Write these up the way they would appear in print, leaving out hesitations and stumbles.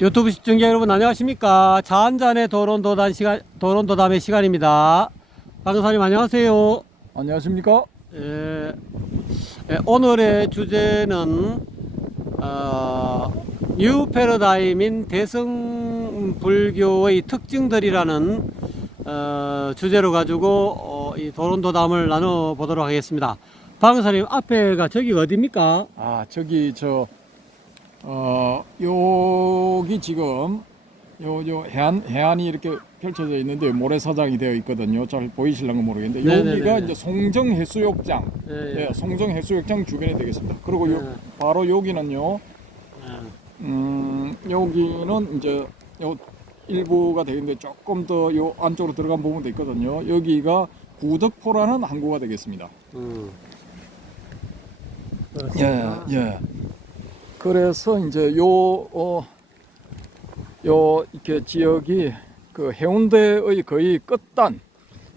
유튜브 시청자 여러분 안녕하십니까? 차 한잔의 도론도담의 시간입니다. 강사님 안녕하세요. 안녕하십니까? 예, 오늘의 주제는 뉴 패러다임인 대승불교의 특징들이라는 주제로 가지고 이 도론도담을 나눠보도록 하겠습니다. 강사님 앞에가 저기 어디입니까? 저기 여기 지금 요 해안이 이렇게 펼쳐져 있는데 모래사장이 되어 있거든요. 잘 보이실런가 모르겠는데 네네네. 여기가 이제 송정해수욕장, 예, 송정해수욕장 주변이 되겠습니다. 그리고 예. 바로 여기는요, 여기는 이제 요 일부가 되겠는데 조금 더 요 안쪽으로 들어간 부분도 있거든요. 여기가 구덕포라는 항구가 되겠습니다. 그렇습니다. 예. 그래서 이제 요 이렇게 지역이 그 해운대의 거의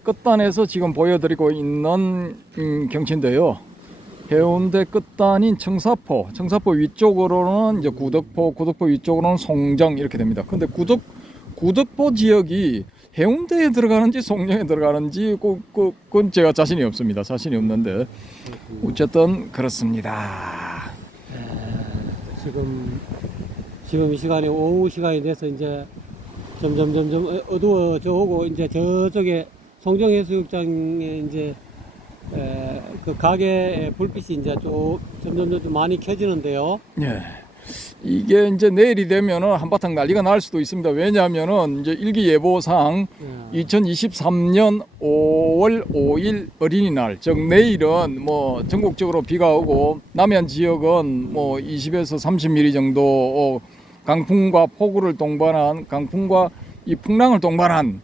끝단에서 지금 보여드리고 있는 경치인데요. 해운대 끝단인 청사포 위쪽으로는 이제 구덕포 위쪽으로는 송정 이렇게 됩니다. 근데 구덕포 지역이 해운대에 들어가는지 송정에 들어가는지 그건 제가 자신이 없습니다. 자신이 없는데 어쨌든 그렇습니다. 지금 이 시간이 오후 시간이 돼서 이제 점점 어두워져 오고 이제 저쪽에 송정해수욕장에 이제 그 가게 불빛이 이제 좀 점점 많이 켜지는데요. 예. 이게 이제 내일이 되면은 한바탕 난리가 날 수도 있습니다. 왜냐하면은 이제 일기예보상 2023년 5월 5일 어린이날, 즉 내일은 뭐 전국적으로 비가 오고 남해안 지역은 뭐 20에서 30mm 정도 강풍과 폭우를 동반한 강풍과 이 풍랑을 동반한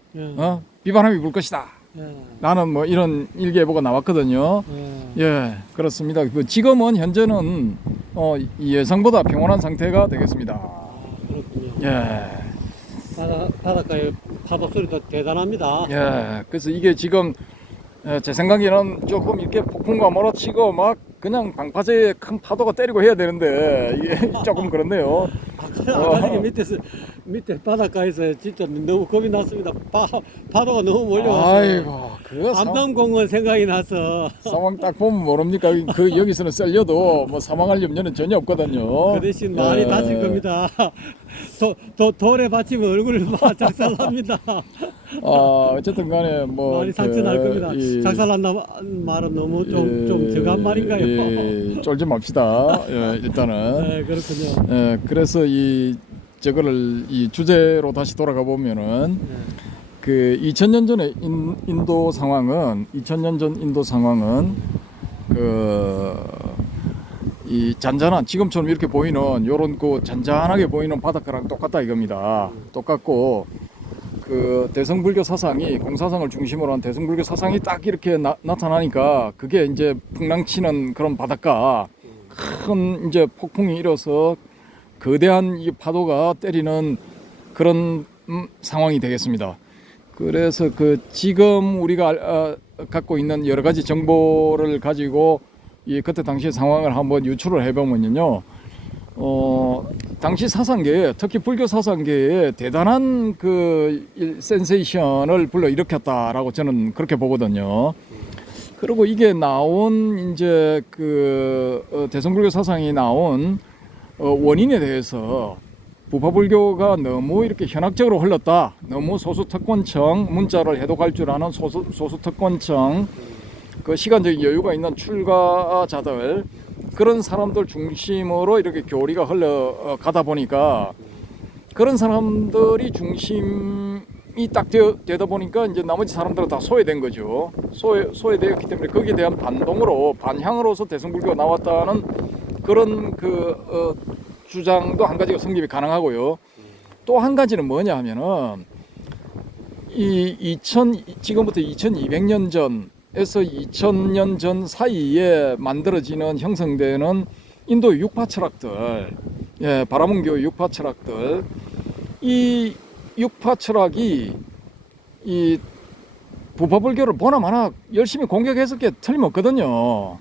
비바람이 불 것이다. 나는 뭐 이런 일기예보가 나왔거든요. 예, 그렇습니다. 지금은 현재는 예상보다 평온한 상태가 되겠습니다. 그렇군요. 예, 바닷가에 파도 소리도 대단합니다. 예. 그래서 이게 지금 제 생각에는 조금 이렇게 폭풍과 몰아치고 막 그냥 방파제에 큰 파도가 때리고 해야 되는데 이게 조금 그렇네요. 아까 밑에 바닷가에서 진짜 너무 겁이 났습니다. 파도가 너무 몰려와서 아이고, 그 암담공원 생각이 나서 상황 딱 보면 모릅니까? 그 여기서는 썰려도 뭐 사망할 염려는 전혀 없거든요. 그 대신 많이 다칠 겁니다. 돌에 받치면 얼굴을 작살납니다. 어쨌든 간에 뭐 많이 상처 날 겁니다. 작살난다 말은 너무 좀 저간 말인가요? 쫄지 맙시다. 일단은. 네, 그렇군요. 그래서 저거를 이 주제로 다시 돌아가 보면은 그 2000년 전에 인도 상황은 이 잔잔한 지금처럼 이렇게 보이는 요런 그 잔잔하게 보이는 바닷가랑 똑같다 이겁니다. 똑같고 그 대승불교 사상이 공사상을 중심으로 한 대승불교 사상이 딱 이렇게 나타나니까 그게 이제 풍랑치는 그런 바닷가 큰 이제 폭풍이 일어서 거대한 이 파도가 때리는 그런 상황이 되겠습니다. 그래서 그 지금 우리가 갖고 있는 여러 가지 정보를 가지고 이 그때 당시 상황을 한번 유추를 해보면요. 당시 사상계에 특히 불교 사상계에 대단한 그 센세이션을 불러일으켰다라고 저는 그렇게 보거든요. 그리고 이게 나온 이제 그 대승불교 사상이 나온 원인에 대해서 부파불교가 너무 이렇게 현학적으로 흘렀다. 너무 소수특권층 문자를 해독할 줄 아는 소수특권층 그 시간적인 여유가 있는 출가자들 그런 사람들 중심으로 이렇게 교리가 흘러가다 보니까 그런 사람들이 중심이 딱 되다 보니까 이제 나머지 사람들은 다 소외된 거죠. 소외되었기 때문에 거기에 대한 반향으로서 대승불교가 나왔다는 그런 주장도 한 가지가 성립이 가능하고요. 또 한 가지는 뭐냐 하면은 지금부터 2200년 전에서 2000년 전 사이에 만들어지는 형성되는 인도의 육파 철학들, 바라문교 육파 철학들, 이 육파 철학이 이 부파불교를 보나마나 열심히 공격했을 게 틀림없거든요.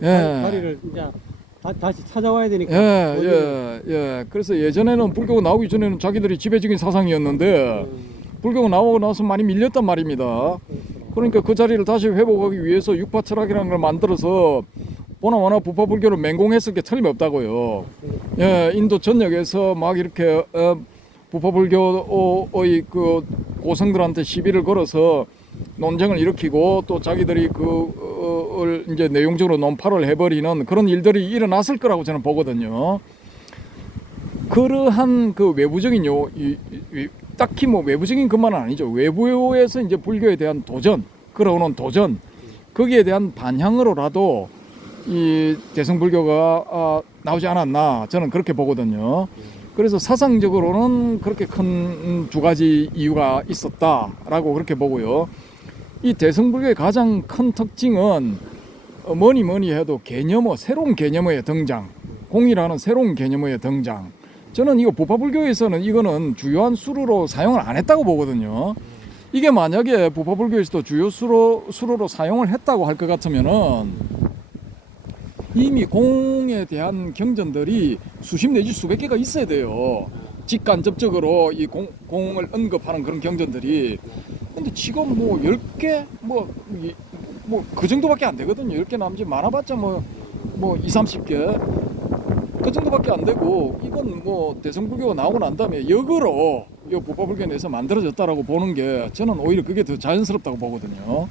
다리를 이제 다시 찾아와야 되니까. 예, 어디는- 예, 예. 그래서 예전에는 불교가 나오기 전에는 자기들이 지배적인 사상이었는데 불교가 나오고 나서 많이 밀렸단 말입니다. 그러니까 그 자리를 다시 회복하기 위해서 육파 철학이라는 걸 만들어서 보나마나 부파 불교를 맹공했을 게 틀림없다고요. 예, 인도 전역에서 막 이렇게 부파 불교의 그 고성들한테 시비를 걸어서 논쟁을 일으키고 또 자기들이 그을 이제 내용적으로 논파를 해버리는 그런 일들이 일어났을 거라고 저는 보거든요. 그러한 그 외부적인 딱히 뭐 외부적인 것만은 아니죠. 외부에서 이제 불교에 대한 도전, 끌어오는 도전, 거기에 대한 반향으로라도 이 대승불교가 나오지 않았나 저는 그렇게 보거든요. 그래서 사상적으로는 그렇게 큰 두 가지 이유가 있었다라고 그렇게 보고요. 이 대승불교의 가장 큰 특징은 뭐니 해도 개념어, 새로운 개념의 등장, 공이라는 새로운 개념의 등장. 저는 이거 부파불교에서는 이거는 주요한 수로로 사용을 안 했다고 보거든요. 이게 만약에 부파불교에서도 주요 수로로 사용을 했다고 할 것 같으면은 이미 공에 대한 경전들이 수십 내지 수백 개가 있어야 돼요. 직간접적으로 이 공을 언급하는 그런 경전들이. 근데 지금 뭐 10개 뭐 그 정도밖에 안 되거든요. 10개 남지 많아봤자 뭐 2, 30개 그 정도밖에 안 되고, 이건 뭐 대승불교가 나오고 난 다음에 역으로 이 부파불교에 대해서 만들어졌다라고 보는 게 저는 오히려 그게 더 자연스럽다고 보거든요.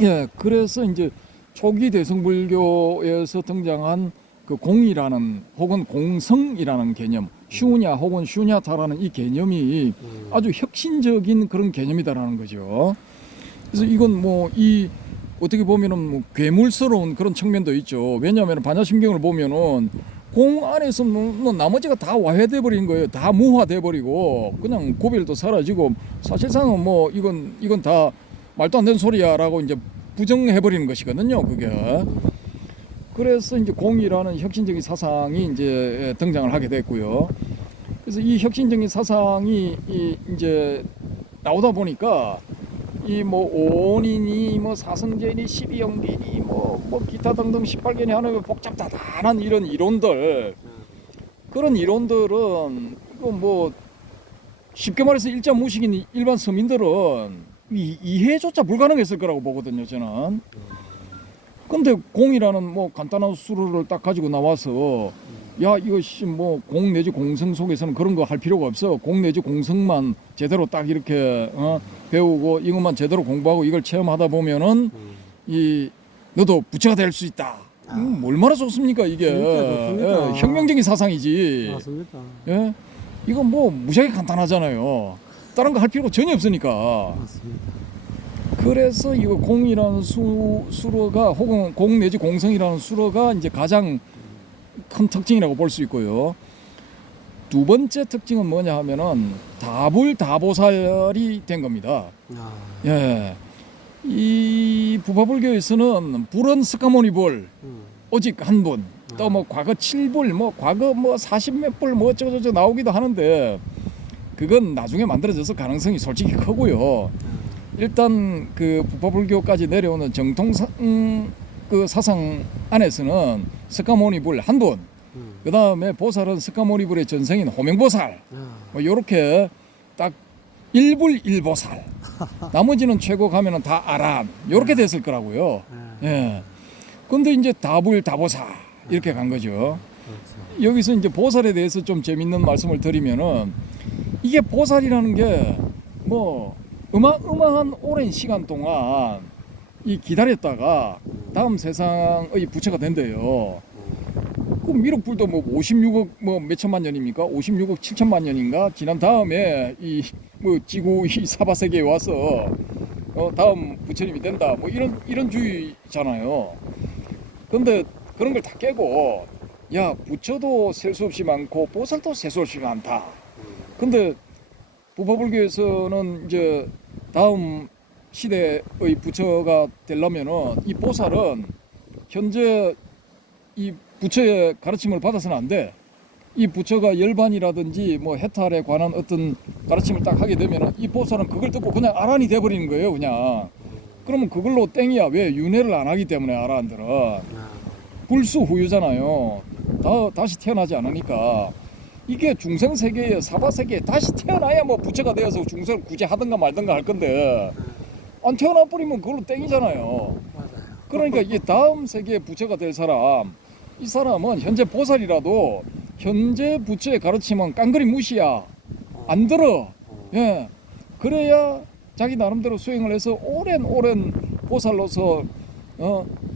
예, 그래서 이제 초기 대승불교에서 등장한 그 공이라는 혹은 공성이라는 개념, 슈냐 혹은 슈냐타라는 이 개념이 아주 혁신적인 그런 개념이다라는 거죠. 그래서 이건 뭐 이 어떻게 보면은 뭐 괴물스러운 그런 측면도 있죠. 왜냐하면 반야심경을 보면은 공 안에서 뭐 나머지가 다 와해돼 버린 거예요. 다 무화돼 버리고 그냥 고별도 사라지고, 사실상은 뭐 이건 다 말도 안 되는 소리야라고 이제 부정해 버리는 것이거든요. 그게. 그래서 이제 공이라는 혁신적인 사상이 이제 등장을 하게 됐고요. 그래서 이 혁신적인 사상이 이제 나오다 보니까 이 뭐 오온이니 뭐 사성제니 12영계니 뭐 기타 등등 18개니 하는 복잡다단한 이런 이론들, 그런 이론들은 이거 뭐 쉽게 말해서 일자무식인 일반 서민들은 이해조차 불가능했을 거라고 보거든요, 저는. 근데 공이라는 뭐 간단한 수로를 딱 가지고 나와서 야, 이거 뭐 공 내지 공성 속에서는 그런 거 할 필요가 없어. 공 내지 공성만 제대로 딱 이렇게 배우고 이것만 제대로 공부하고 이걸 체험하다 보면은 이 너도 부처가 될 수 있다. 얼마나 좋습니까 이게? 좋습니다. 예, 혁명적인 사상이지. 맞습니다. 예, 이건 뭐 무지하게 간단하잖아요. 다른 거 할 필요가 전혀 없으니까. 맞습니다. 그래서 이거 공이라는 수로가 혹은 공 내지 공성이라는 수로가 이제 가장 큰 특징이라고 볼 수 있고요. 두 번째 특징은 뭐냐 하면은 다불다보살이 된 겁니다. 예, 이 부파불교에서는 불은 스카모니불 오직 한 분, 또 뭐 과거 7불, 뭐 과거 뭐 40몇 불 뭐 어쩌고저쩌고 나오기도 하는데 그건 나중에 만들어져서 가능성이 솔직히 크고요. 일단 그 부파불교까지 내려오는 정통 그 사상 안에서는 스카모니불 한 분, 그 다음에 보살은 스카모니불의 전생인 호명보살, 뭐 요렇게 딱 1불 1보살, 나머지는 최고 가면은 다 아란, 요렇게 됐을 거라고요. 예. 근데 이제 다불 다보살 이렇게 간 거죠. 여기서 이제 보살에 대해서 좀 재밌는 말씀을 드리면은, 이게 보살이라는 게 뭐 어마어마한 오랜 시간 동안 이 기다렸다가 다음 세상의 부처가 된대요. 그 미륵불도 뭐 56억 뭐 몇천만 년입니까? 56억 7천만 년인가 지난 다음에 이 뭐 지구 이 사바세계에 와서 다음 부처님이 된다 뭐 이런 주의잖아요. 근데 그런 걸 다 깨고, 야, 부처도 셀 수 없이 많고 보살도 셀 수 없이 많다. 근데 부파불교에서는 이제 다음 시대의 부처가 되려면은 이 보살은 현재 이 부처의 가르침을 받아서는 안 돼. 이 부처가 열반이라든지 뭐 해탈에 관한 어떤 가르침을 딱 하게 되면은 이 보살은 그걸 듣고 그냥 아란이 돼버리는 거예요, 그냥. 그러면 그걸로 땡이야. 왜? 윤회를 안 하기 때문에 아란들은. 불수 후유잖아요. 다시 태어나지 않으니까 이게 중생 세계에 사바 세계에 다시 태어나야 뭐 부처가 되어서 중생을 굳이 하든가 말든가 할 건데 안 태어나 버리면 그걸로 땡이잖아요. 맞아요. 그러니까 이 다음 세계의 부처가 될 사람, 이 사람은 현재 보살이라도 현재 부처의 가르침은 깡그리 무시야. 안 들어. 예. 그래야 자기 나름대로 수행을 해서 오랜 보살로서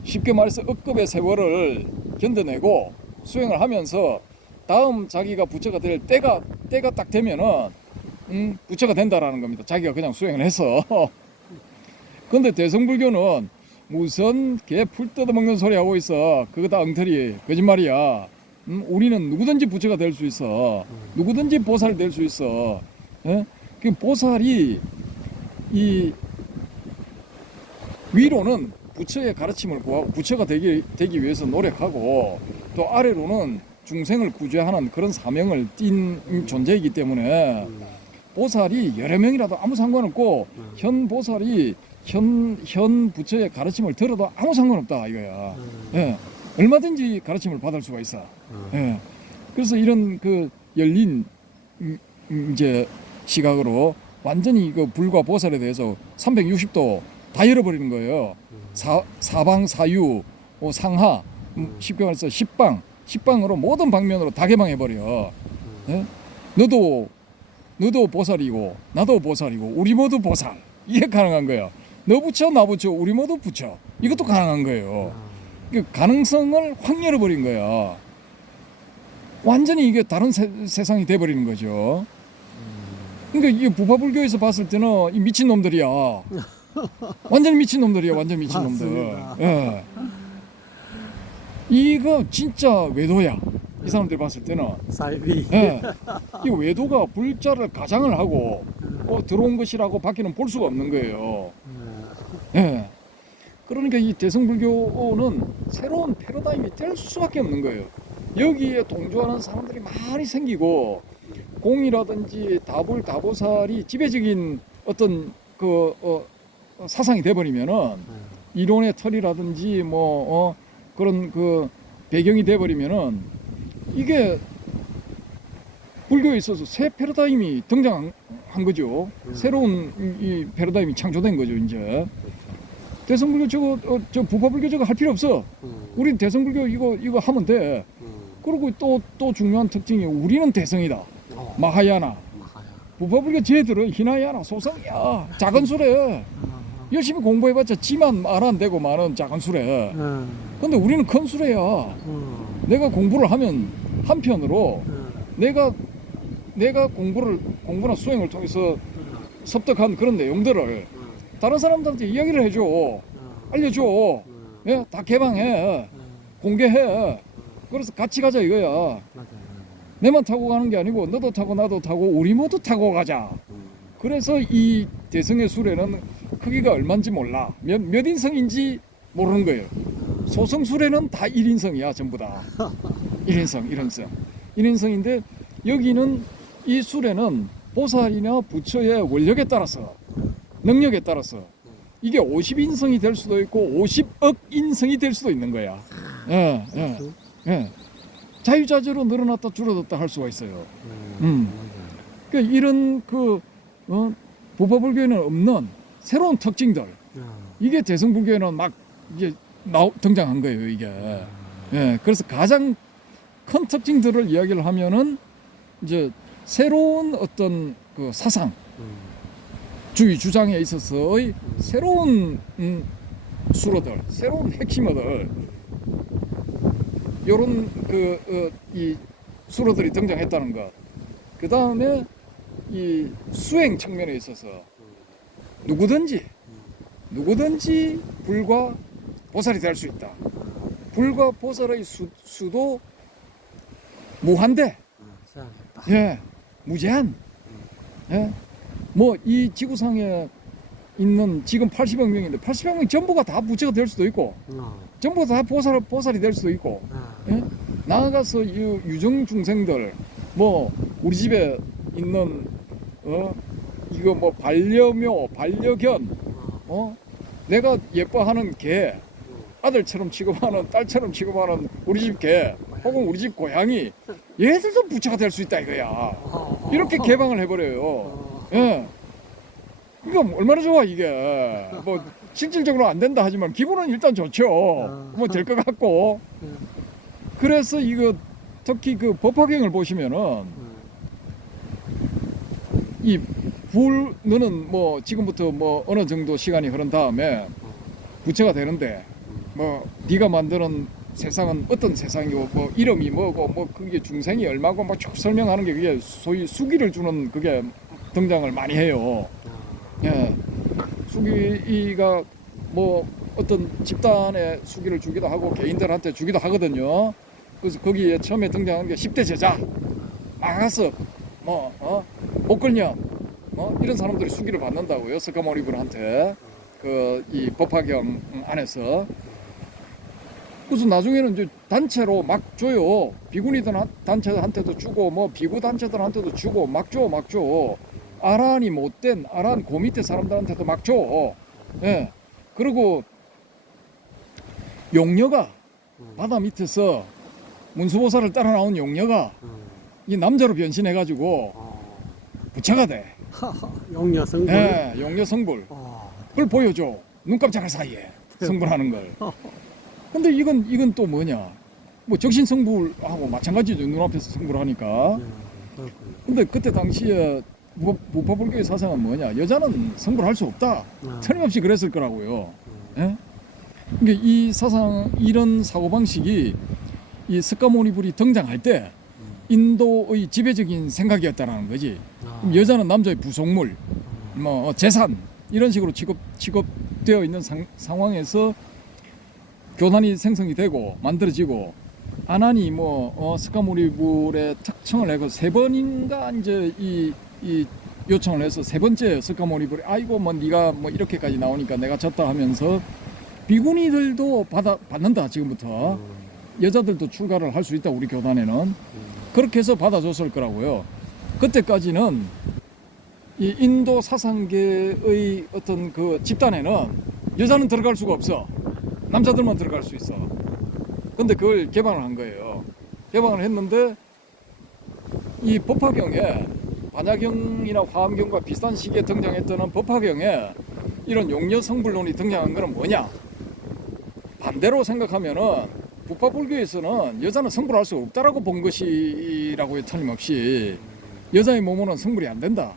쉽게 말해서 억급의 세월을 견뎌내고 수행을 하면서 다음 자기가 부처가 될 때가 딱 되면은 부처가 된다라는 겁니다. 자기가 그냥 수행을 해서. 근데 대성불교는 무슨 개 풀 뜯어먹는 소리 하고 있어. 그거 다 엉터리 거짓말이야. 우리는 누구든지 부처가 될 수 있어. 누구든지 보살 될 수 있어. 예? 그 보살이 이 위로는 부처의 가르침을 구하고 부처가 되기 위해서 노력하고 또 아래로는 중생을 구제하는 그런 사명을 띈 존재이기 때문에 보살이 여러 명이라도 아무 상관없고 현 보살이 현 부처의 가르침을 들어도 아무 상관없다 이거야. 예. 얼마든지 가르침을 받을 수가 있어. 예. 그래서 이런 그 열린 이제 시각으로 완전히 그 불과 보살에 대해서 360도 다 열어버리는 거예요. 사방 사유 상하 쉽게 말해서 십방으로 모든 방면으로 다 개방해버려. 예? 너도 보살이고 나도 보살이고 우리 모두 보살. 이게 가능한 거야. 너 부처 나 부처 우리 모두 부처. 이것도 가능한 거예요. 그 가능성을 확 열어버린 거야. 완전히 이게 다른 세상이 돼버리는 거죠. 그러니까 이게 부파불교에서 봤을 때는 이 미친 놈들이야. 완전 미친 놈들이야. 완전 미친 놈들. 예. 이거 진짜 외도야. 이 사람들 봤을 때는. 사이비. 예. 이 외도가 불자를 가장을 하고 들어온 것이라고 밖에는 볼 수가 없는 거예요. 예. 그러니까 이 대성불교는 새로운 패러다임이 될 수밖에 없는 거예요. 여기에 동조하는 사람들이 많이 생기고 공이라든지 다보살이 지배적인 어떤 사상이 돼버리면은 이론의 틀이라든지 그런 그 배경이 돼버리면은 이게 불교에 있어서 새 패러다임이 등장한 거죠. 새로운 이 패러다임이 창조된 거죠 이제. 대성불교 저 부파불교 저거 할 필요 없어. 우린 대성불교 이거 하면 돼. 그리고 또 중요한 특징이 우리는 대성이다. 마하야나. 부파불교 쟤들은 히나야나 소성이야. 작은 수래. 열심히 공부해봤자 지만 말 안 되고 많은 작은 수래. 근데 우리는 큰 수래야. 내가 공부를 하면 한편으로 내가 공부나 수행을 통해서 섭득한 그런 내용들을 다른 사람들한테 이야기를 해줘. 알려줘. 예? 다 개방해. 공개해. 그래서 같이 가자 이거야. 내만 타고 가는 게 아니고 너도 타고 나도 타고 우리 모두 타고 가자. 그래서 이 대성의 수레는 크기가 얼마인지 몰라. 몇 인성인지 모르는 거예요. 소성 수레는 다 1인성이야 전부 다. 1인성인데 여기는 이 수레는 보살이나 부처의 원력에 따라서 능력에 따라서 이게 50인성이 될 수도 있고 50억 인성이 될 수도 있는 거야. 예. 자유자재로 늘어났다 줄어들었다 할 수가 있어요. 그러니까 이런 부파불교에는 없는 새로운 특징들. 이게 대성불교에는 막 이게 등장한 거예요, 이게. 예. 그래서 가장 큰 특징들을 이야기를 하면은 이제 새로운 어떤 그 사상, 주의 주장에 있어서의 새로운 수로들, 새로운 핵심어들, 요런 이 수로들이 등장했다는 것. 그 다음에 이 수행 측면에 있어서 누구든지 불과 보살이 될 수 있다. 불과 보살의 수도 무한대. 예, 무제한. 예, 뭐 이 지구상에 있는 지금 80억 명인데 80억 명 전부가 다 부처가 될 수도 있고, 전부 다 보살이 될 수도 있고. 예? 나아가서 유정 중생들, 뭐 우리 집에 있는 이거 뭐 반려묘, 반려견, 내가 예뻐하는 개, 아들처럼 취급하는, 딸처럼 취급하는 우리 집 개 혹은 우리 집 고양이, 얘들도 부처가 될 수 있다 이거야. 이렇게 개방을 해버려요. 예. 그러니까 얼마나 좋아 이게. 뭐 실질적으로 안 된다 하지만 기분은 일단 좋죠. 뭐 될 것 같고. 그래서 이거 특히 그 법화경을 보시면은 이 너는 뭐 지금부터 뭐 어느 정도 시간이 흐른 다음에 부처가 되는데 뭐 네가 만드는 세상은 어떤 세상이고 뭐 이름이 뭐고 뭐 그게 중생이 얼마고 막 쭉 설명하는 게 그게 소위 수기를 주는 그게 등장을 많이 해요. 예. 수기가 뭐 어떤 집단에 수기를 주기도 하고 개인들한테 주기도 하거든요. 그래서 거기에 처음에 등장하는 게 10대 제자, 마가섭, 목걸년, 이런 사람들이 수기를 받는다고요. 스카모니불한테 그 이 법화경 안에서. 그래서 나중에는 이제 단체로 막 줘요. 비구니들 단체한테도 주고 뭐 비구 단체들한테도 주고 막 줘. 아란이 못된 아란 고 밑에 사람들한테도 막 줘. 예. 그리고 용녀가 바다 밑에서 문수보살을 따라 나온 용녀가 이 남자로 변신해가지고 부처가 돼. 용녀 성불. 예, 용녀 성불. 그걸 보여줘. 눈 깜짝할 사이에 성불하는 걸. 근데 이건 또 뭐냐? 뭐 적신 성불하고 마찬가지죠. 눈앞에서 성불하니까. 근데 그때 당시에 무파불교의 사상은 뭐냐? 여자는 성불할 수 없다. 틀림없이 그랬을 거라고요. 예? 그러니까 이 사상, 이런 사고방식이 이 스카모니불이 등장할 때 인도의 지배적인 생각이었다라는 거지. 그럼 여자는 남자의 부속물, 뭐 재산 이런 식으로 취급되어 있는 상황에서 교단이 생성이 되고 만들어지고 아난이 스카모니불의 특청을 내고 3번인가 이제 이 요청을 해서 3번째 스카모니불이 아이고 뭐 네가 뭐 이렇게까지 나오니까 내가 졌다 하면서 비구니들도 받는다 지금부터 여자들도 출가를 할 수 있다 우리 교단에는 그렇게 해서 받아줬을 거라고요. 그때까지는 이 인도 사상계의 어떤 그 집단에는 여자는 들어갈 수가 없어. 남자들만 들어갈 수 있어. 근데 그걸 개방을 한 거예요. 개방을 했는데 이 법화경에 반야경이나 화엄경과 비슷한 시기에 등장했던 법화경에 이런 용녀 성불론이 등장한 거는 뭐냐? 반대로 생각하면은 북파불교에서는 여자는 성불할 수 없다라고 본 것이라고요. 틀림없이 여자의 몸으로는 성불이 안 된다.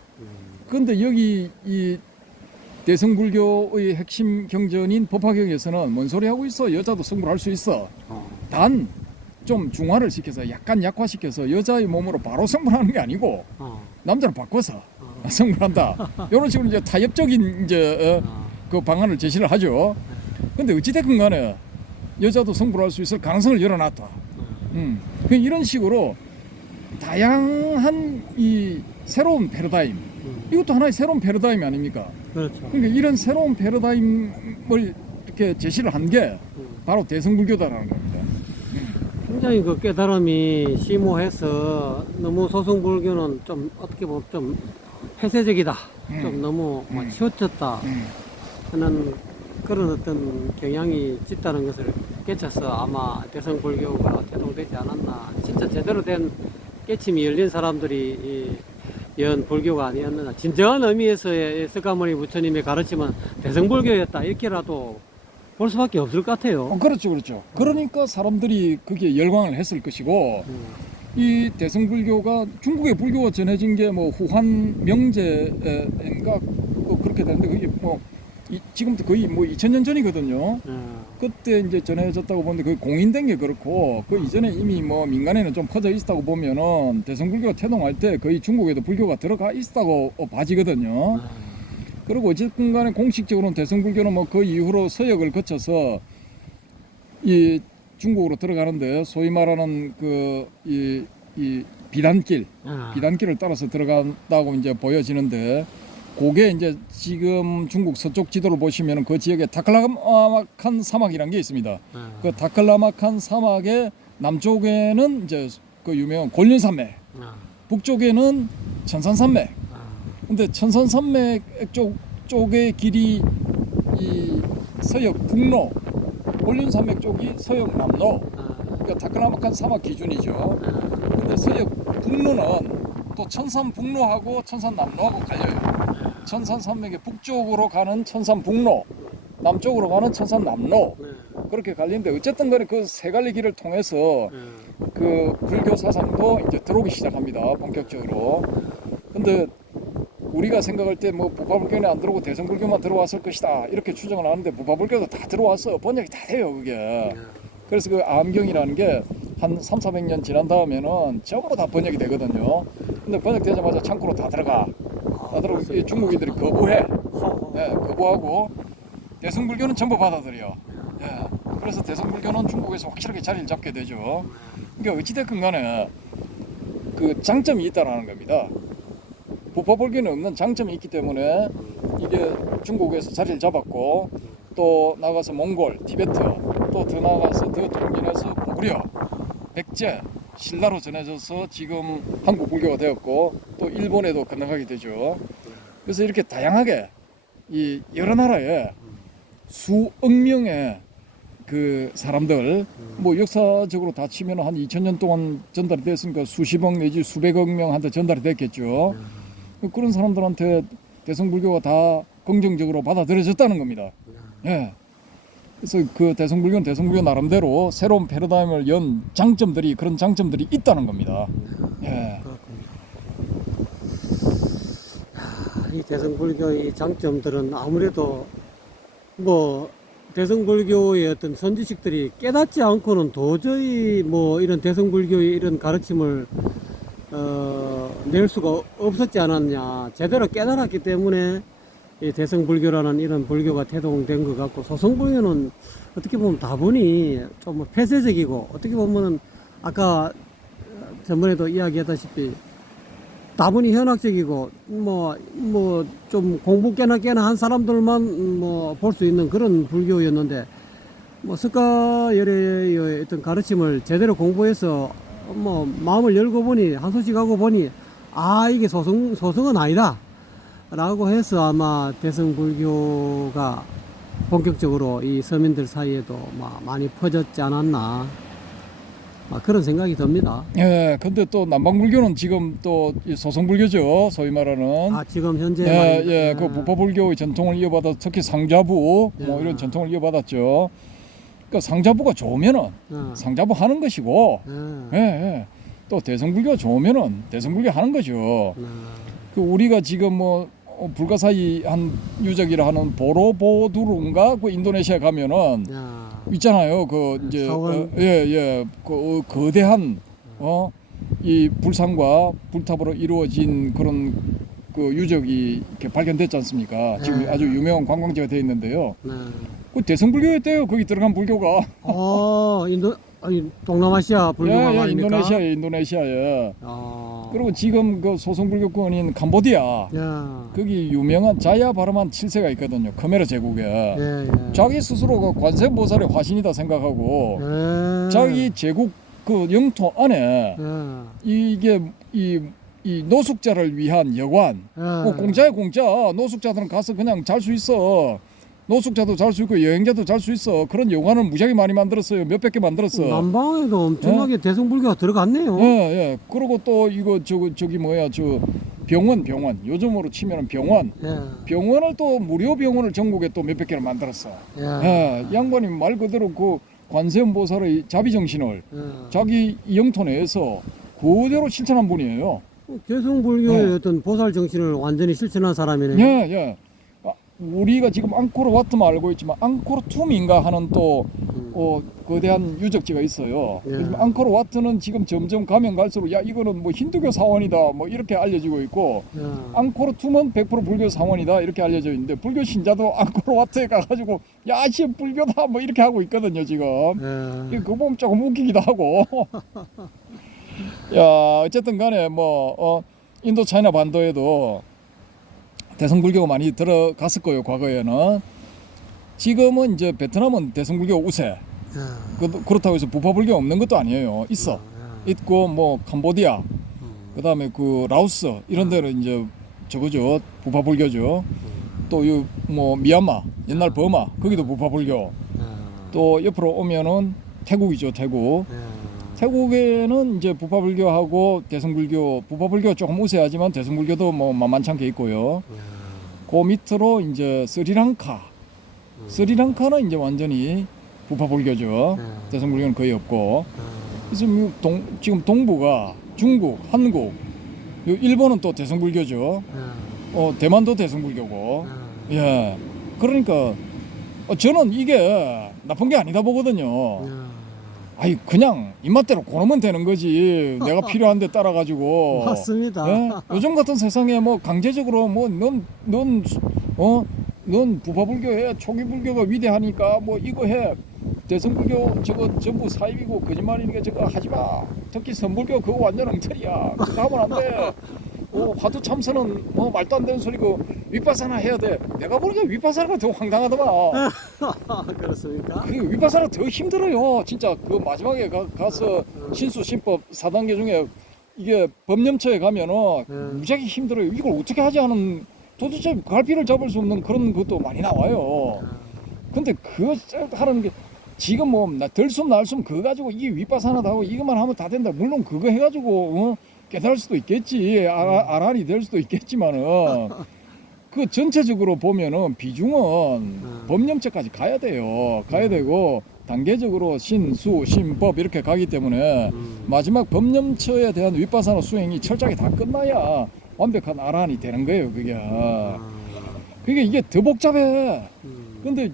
그런데 여기 이 대승불교의 핵심 경전인 법화경에서는 뭔 소리 하고 있어? 여자도 성불할 수 있어. 단 좀 중화를 시켜서 약간 약화시켜서 여자의 몸으로 바로 성불하는 게 아니고 남자를 바꿔서 성불한다. 이런 식으로 이제 타협적인 이제 그 방안을 제시를 하죠. 근데 어찌됐건 간에 여자도 성불할 수 있을 가능성을 열어놨다. 이런 식으로 다양한 이 새로운 패러다임, 이것도 하나의 새로운 패러다임이 아닙니까? 그렇죠. 그러니까 이런 새로운 패러다임을 이렇게 제시를 한 게 바로 대승불교다라는 겁니다. 굉장히 그 깨달음이 심오해서 너무 소승불교는 좀 어떻게 보면 좀 폐쇄적이다. 좀 너무 치우쳤다 하는 그런 어떤 경향이 짙다는 것을 깨쳐서 아마 대승불교가 대동되지 않았나. 진짜 제대로 된 깨침이 열린 사람들이 연 불교가 아니었느냐. 진정한 의미에서의 스가모니 부처님의 가르침은 대승불교였다. 이렇게라도 볼 수밖에 없을 것 같아요. 그렇죠. 그러니까 사람들이 그게 열광을 했을 것이고 이 대승불교가 중국의 불교가 전해진 게 뭐 후한 명제인가 그렇게 되는데 그게 뭐 지금부터 거의 뭐 2000년 전이거든요. 그때 이제 전해졌다고 보는데 그 공인된 게 그렇고 그 이전에 이미 뭐 민간에는 좀 퍼져 있었다고 보면은 대승불교가 태동할 때 거의 중국에도 불교가 들어가 있었다고 봐지거든요. 그리고 어쨌든 간에 공식적으로는 대승불교는 뭐 그 이후로 서역을 거쳐서 이 중국으로 들어가는데 소위 말하는 그 이 비단길을 따라서 들어간다고 이제 보여지는데 그게 이제 지금 중국 서쪽 지도를 보시면 그 지역에 다클라마칸 사막이라는 게 있습니다. 그 다클라마칸 사막의 남쪽에는 이제 그 유명한 곤륜산맥, 북쪽에는 천산산맥. 근데 천산산맥 쪽의 길이 이 서역 북로 곤륜산맥 쪽이 서역 남로, 아, 그러니까 타크라마칸 사막 기준이죠. 아, 근데 서역 북로는 또 천산 북로하고 천산 남로하고 갈려요. 천산 산맥의 북쪽으로 가는 천산 북로, 남쪽으로 가는 천산 남로, 네, 그렇게 갈리는데 어쨌든 간에 그 세 갈래 길을 통해서 네, 그 불교 사상도 이제 들어오기 시작합니다. 본격적으로. 근데 우리가 생각할 때 뭐 부파불교는 안 들어오고 대성불교만 들어왔을 것이다 이렇게 추정을 하는데 부파불교도 다 들어왔어. 번역이 다 돼요 그게. 네. 그래서 그 암경이라는 게 한 300~400년 지난 다음에는 전부 다 번역이 되거든요. 근데 번역되자마자 창고로 다 들어가. 다 들어가. 이 중국인들이 거부해. 네, 거부하고 대성불교는 전부 받아들여. 예. 그래서 대성불교는 중국에서 확실하게 자리를 잡게 되죠. 그러니까 어찌됐건 간에 그 장점이 있다라는 겁니다. 부파불교는 없는 장점이 있기 때문에 이게 중국에서 자리를 잡았고 또 나가서 몽골, 티베트 또 더 나가서 더 동진에서 고구려, 백제, 신라로 전해져서 지금 한국 불교가 되었고 또 일본에도 건너가게 되죠. 그래서 이렇게 다양하게 이 여러 나라에 수억 명의 그 사람들 뭐 역사적으로 다 치면 한 2000년 동안 전달이 됐으니까 수십억 내지 수백억 명한테 전달이 됐겠죠. 그런 사람들한테 대성불교가 다 긍정적으로 받아들여졌다는 겁니다. 예. 그래서 그 대성불교는 대성불교 나름대로 새로운 패러다임을 연 장점들이 그런 장점들이 있다는 겁니다. 예. 이 대성불교의 장점들은 아무래도 뭐 대성불교의 어떤 선지식들이 깨닫지 않고는 도저히 뭐 이런 대성불교의 이런 가르침을 낼 수가 없었지 않았냐. 제대로 깨달았기 때문에 이 대성불교라는 이런 불교가 태동된 것 같고, 소성불교는 어떻게 보면 다분히 좀 폐쇄적이고, 어떻게 보면은 아까 전번에도 이야기했다시피 다분히 현학적이고 뭐 좀 공부 꽤나 한 사람들만 뭐 볼 수 있는 그런 불교였는데, 뭐 석가열애의 어떤 가르침을 제대로 공부해서 뭐 마음을 열고 보니, 한 소식 하고 보니 아 이게 소성은 아니다 라고 해서 아마 대성불교가 본격적으로 이 서민들 사이에도 많이 퍼졌지 않았나, 그런 생각이 듭니다. 예. 근데 또 남방불교는 지금 또 이 소성불교죠. 소위 말하는. 지금 현재 예, 그 부파불교의 전통을 이어받아 특히 상자부 뭐 예. 이런 전통을 이어받았죠. 그러니까 상자부가 좋으면은 상자부 하는 것이고, 예. 또 대성불교가 좋으면은 대성불교 하는 거죠. 그 우리가 지금 뭐 불가사의 한 유적이라 하는 보로보두르인가 그 인도네시아 가면은 있잖아요. 그 이제 그 거대한 이 불상과 불탑으로 이루어진 그런 그 유적이 이렇게 발견됐지 않습니까? 지금 아주 유명한 관광지가 되어 있는데요. 그 대성불교였대요. 거기 들어간 불교가. 동남아시아 불교가 말입니까? 인도네시아에. 그리고 지금 그 소성불교권인 캄보디아, 거기 유명한 자야바르만 7세가 있거든요. khmer 제국에. 자기 스스로가 관세음보살의 화신이다 생각하고 자기 제국 그 영토 안에 이게 이 노숙자를 위한 여관, 공짜야 공짜. 노숙자들은 가서 그냥 잘 수 있어. 노숙자도 잘 수 있고 여행자도 잘 수 있어. 그런 여관을 무지하게 많이 만들었어요. 몇백 개 만들었어. 남방에도 엄청나게 대성불교가 들어갔네요. 예. 그리고 또 이거 저기 뭐야 저 병원 요즘으로 치면은 병원을 또 무료 병원을 전국에 또 몇백 개를 만들었어. 이 양반이 말 그대로 그 관세음보살의 자비 정신을 자기 영토 내에서 그대로 실천한 분이에요. 대성불교의 어떤 보살 정신을 완전히 실천한 사람이네요. 예. 우리가 지금 앙코르와트만 알고 있지만 앙코르툼인가 하는 또 거대한 유적지가 있어요. 앙코르와트는 지금 점점 가면 갈수록 야 이거는 뭐 힌두교 사원이다 뭐 이렇게 알려지고 있고, 앙코르툼은 100% 불교 사원이다 이렇게 알려져 있는데, 불교 신자도 앙코르와트에 가가지고 야 씨 불교다 뭐 이렇게 하고 있거든요 지금. 그거 보면 조금 웃기기도 하고. 야 어쨌든 간에 뭐 인도 차이나 반도에도 대성불교가 많이 들어갔을 거예요. 과거에는. 지금은 이제 베트남은 대성불교 우세. 그렇다고 해서 부파불교 없는 것도 아니에요. 있어. 있고 뭐 캄보디아, 그다음에 그 라오스 이런 데는 이제 저거죠. 부파불교죠. 또 뭐 미얀마, 옛날 버마 거기도 부파불교. 또 옆으로 오면은 태국이죠, 태국. 태국에는 이제 부파불교하고 대승불교, 부파불교가 조금 우세하지만 대승불교도 뭐 만만찮게 있고요. 그 밑으로 이제 스리랑카. 스리랑카는 이제 완전히 부파불교죠. 대승불교는 거의 없고. 그래서 지금 동부가 중국, 한국, 일본은 또 대승불교죠. 대만도 대승불교고. 예. 그러니까 저는 이게 나쁜 게 아니다 보거든요. 아이 그냥 입맛대로 고르면 되는 거지. 내가 필요한 데 따라 가지고. 맞습니다. 예? 요즘 같은 세상에 뭐 강제적으로 뭐 넌 부파불교해. 초기불교가 위대하니까 뭐 이거 해. 대승불교 저거 전부 사입이고 거짓말이니까 저거 하지 마. 특히 선불교 그거 완전 엉터리야. 그거 하면 안 돼. 화두 참선은 뭐 말도 안 되는 소리고 윗바사나 해야 돼. 내가 보니까 윗바사나가 더 황당하더만. 그렇습니까? 그 윗바사나 더 힘들어요. 진짜 그 마지막에 가서 신수신법 4단계 중에 이게 법념처에 가면은 무지하게 힘들어요. 이걸 어떻게 하지 하는 도대체 갈피를 잡을 수 없는 그런 것도 많이 나와요. 근데 그거 하는 게 지금 뭐 들숨 날숨 그거 가지고 이게 윗바사나다 하고 이것만 하면 다 된다. 물론 그거 해가지고 깨달을 수도 있겠지. 아란이 될 수도 있겠지만은 그 전체적으로 보면은 비중은 법념체까지 가야 돼요. 가야 되고 단계적으로 신수 신법 이렇게 가기 때문에 마지막 법념처에 대한 윗바사나 수행이 철저하게 다 끝나야 완벽한 아란이 되는 거예요. 그게 이게 더 복잡해. 근데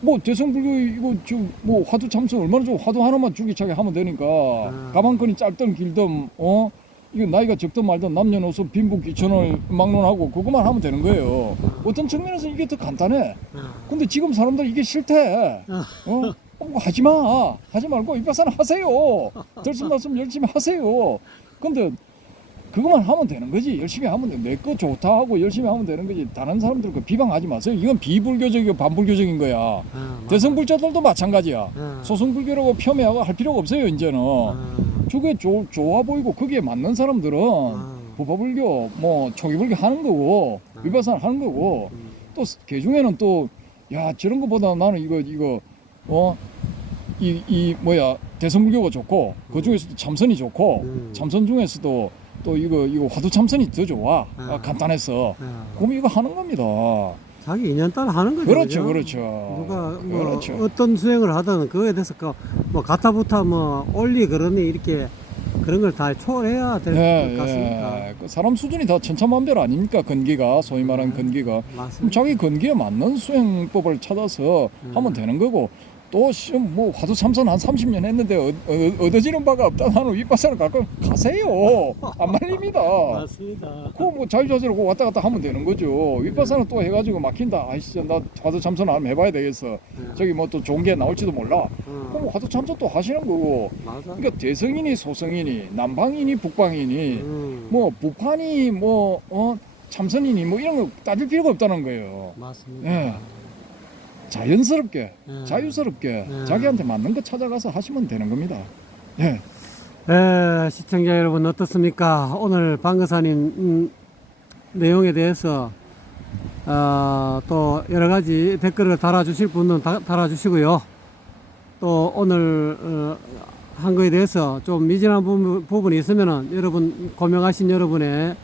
뭐 대승불교 이거 지금 뭐 화두 참선 얼마나 좋아. 화두 하나만 줄기차게 하면 되니까 가방끈이 짧든 길든 이거 나이가 적든 말든 남녀노소 빈부 귀천을 막론하고 그것만 하면 되는 거예요. 어떤 측면에서 이게 더 간단해. 근데 지금 사람들 이게 싫대. 하지 말고 윗바사나 하세요. 들숨 날숨 열심히 하세요. 근데 그것만 하면 되는 거지. 열심히 하면 돼. 내 거 좋다 하고 열심히 하면 되는 거지. 다른 사람들 그 비방하지 마세요. 이건 비불교적이고 반불교적인 거야. 대승불자들도 마찬가지야. 소승불교라고 폄훼하고 할 필요가 없어요. 이제는. 저게 좋아 보이고 거기에 맞는 사람들은 부파불교, 뭐 초기불교 하는 거고 윗바사나 하는 거고 또 그 중에는 또 야 저런 거보다 나는 이거 대승불교가 좋고 그 중에서도 참선이 좋고 참선 중에서도 또 이거 화두 참선이 더 좋아. 간단해서. 그럼 이거 하는 겁니다. 자기 인연 따라 하는 거죠. 그렇죠, 그죠? 그렇죠. 누가 뭐 그렇죠. 어떤 수행을 하든 그거에 대해서 뭐 가타부타 뭐 원리 그러니 이렇게 그런 걸 다 초월해야 될 것 같습니다. 그 사람 수준이 다 천차만별 아닙니까? 건기가 소위 말하는 건기가. 그럼 자기 건기에 맞는 수행법을 찾아서 하면 되는 거고. 또 뭐 화두 참선 한 30년 했는데 얻어지는 바가 없다. 나는 윗바사나 갈 거면 가세요. 안 말립니다. 맞습니다. 그거 뭐 자유자재로 왔다 갔다 하면 되는 거죠. 윗바사나 또 해가지고 막힌다. 아이씨 나 화두 참선 한번 해봐야 되겠어. 저기 뭐 또 좋은 게 나올지도 몰라. 그럼 화두 참선 또 하시는 거고. 맞아. 그러니까 대성이니 소성이니 남방이니 북방이니 뭐 부판이 뭐 참선이니 뭐 이런 거 따질 필요가 없다는 거예요. 맞습니다. 예. 자연스럽게 자유스럽게 네. 자기한테 맞는 거 찾아가서 하시면 되는 겁니다. 예. 시청자 여러분 어떻습니까? 오늘 방거사님 내용에 대해서 또 여러 가지 댓글을 달아주실 분은 달아주시고요. 또 오늘 한 거에 대해서 좀 미진한 부분이 있으면은 여러분 고명하신 여러분의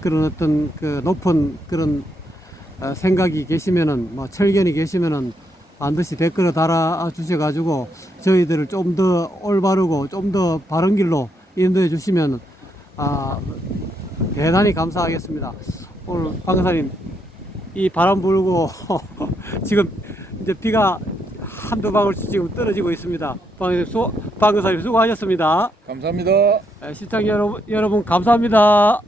그런 어떤 그 높은 그런 생각이 계시면은 뭐 철견이 계시면은 반드시 댓글을 달아 주셔가지고 저희들을 좀 더 올바르고 좀 더 바른 길로 인도해 주시면 대단히 감사하겠습니다. 오늘 방사님 이 바람 불고 지금 이제 비가 한두 방울씩 지금 떨어지고 있습니다. 방사님 수고하셨습니다. 감사합니다. 시청자 여러분 감사합니다.